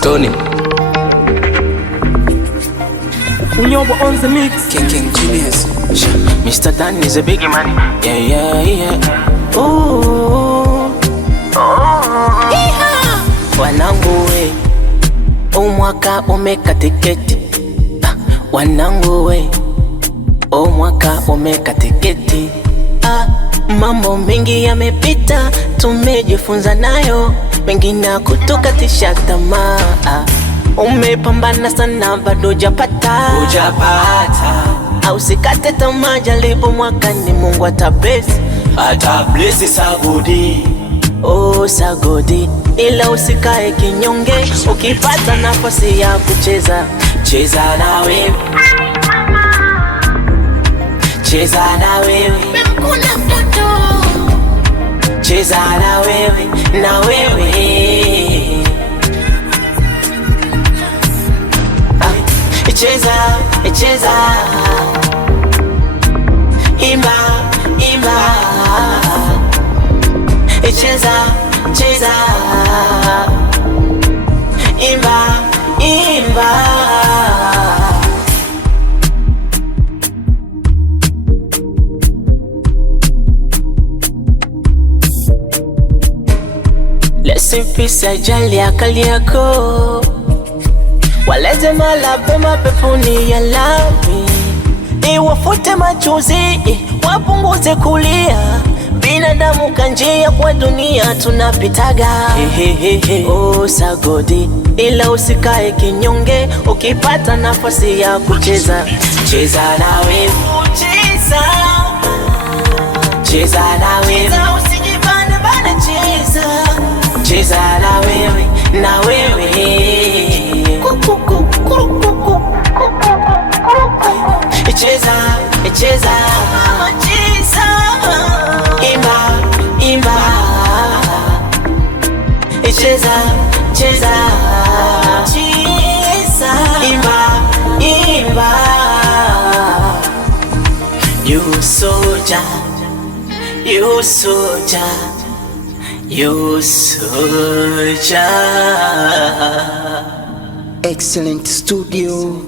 Stony Unyobo on the mix. King Genius. Mr. Dan is a big man. Yeah. Ooh. Wanangu we, umwaka umeka tiketi. Wanangu we, umwaka umeka tiketi. Mambo mengi yamepita, tumejifunza nayo, mengine kutukatisha tamaa. Umepambana sana bado hujapata. Usikate tamaa, jaribu mwakani, Mungu atabless. Sagodi. Oh sagodi, ila usikae kinyonge. Ukipata nafasi ya kucheza, Cheza na wewe. cheza na wewe. Cheza na wewe, na wewe. Cheza, imba, cheza, imba. Rest in peace, ajali ya Kariakoo. Walete malapema peponi ya lami, iwafute machozi, wapunguze kulia. Binadamu kanjia kwa dunia tunapitaga. Oh sagodi, ila usikae kinyonge. Ukipata nafasi ya kucheza, cheza na wewe. Cheza na wewe, usijibane bana, cheza na wewe, na wewe. Cheza, imba, cheza, imba. You soldier, you soldier, you soldier. Excellent Studio.